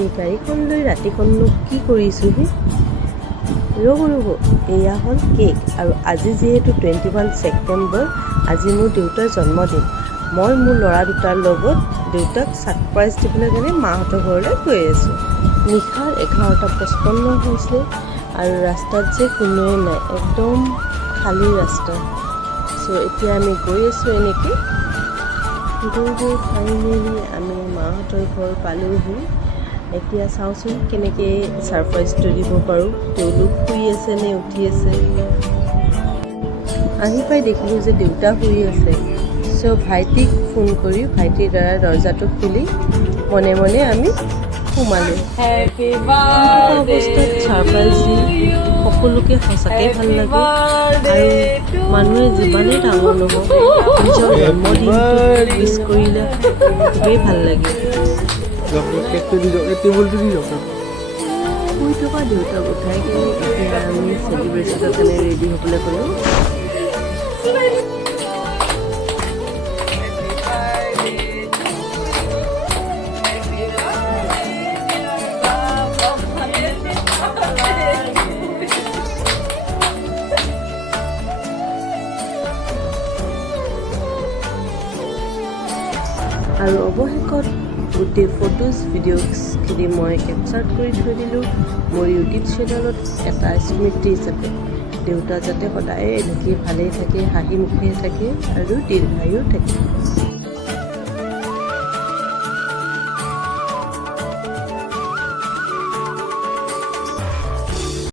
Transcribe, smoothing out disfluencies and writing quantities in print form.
এই গাড়ীখন লৈ ৰাতিখননো কি কৰিছোঁহি। ৰ'ব এয়া হ'ল কেক। আৰু আজি যিহেতু 21 ছেপ্টেম্বৰ, আজি মোৰ দেউতাৰ জন্মদিন। মই মোৰ ল'ৰা দুটাৰ লগত দেউতাক ছাৰপ্ৰাইজ দিবলৈ কাৰণে মাহঁতৰ ঘৰলৈ গৈ আছোঁ। নিশাৰ 11:55 হৈছে আৰু ৰাস্তাত যে কোনোৱে নাই, একদম খালী ৰাস্তা। চ' এতিয়া আমি গৈ আছোঁ এনেকৈ গৈ ফাইনেলি আমি মাহঁতৰ ঘৰ পালোঁহি। এতিয়া চাওঁচোন কেনেকৈ ছাৰপ্ৰাইজটো দিব পাৰোঁ। তেওঁলোক শুই আছে নে উঠি আছে। আহি পাই দেখিলোঁ যে দেউতা শুই আছে। চ' ভাইটিক ফোন কৰি ভাইটিৰ দ্বাৰা দৰজাটো খুলি মনে মনে আমি সোমালোঁ। অৱস্থাত ছাৰপ্ৰাইজ দি সকলোকে সঁচাকৈ ভাল লাগে। আৰু মানুহে যিমানেই ডাঙৰ নহওক নিজৰ জন্মদিনটো উইছ কৰিলে খুবেই ভাল লাগে। শুই থকা দেউতাক উঠাই কিনে এতিয়া আমি চেলিব্ৰেশ্যনৰ কাৰণে ৰেডি হ'বলৈ গ'লোঁ। আৰু অৱশেষত গোটেই ফটোজ ভিডিঅ'জখিনি মই কেপচাৰ কৰি থৈ দিলোঁ মোৰ ইউটিউব চেনেলত এটা স্মৃতি হিচাপে। দেউতা যাতে সদায় এনেকৈ ভালেই থাকে, হাঁহি মুখে থাকে আৰু দীৰ্ঘায়ু থাকে।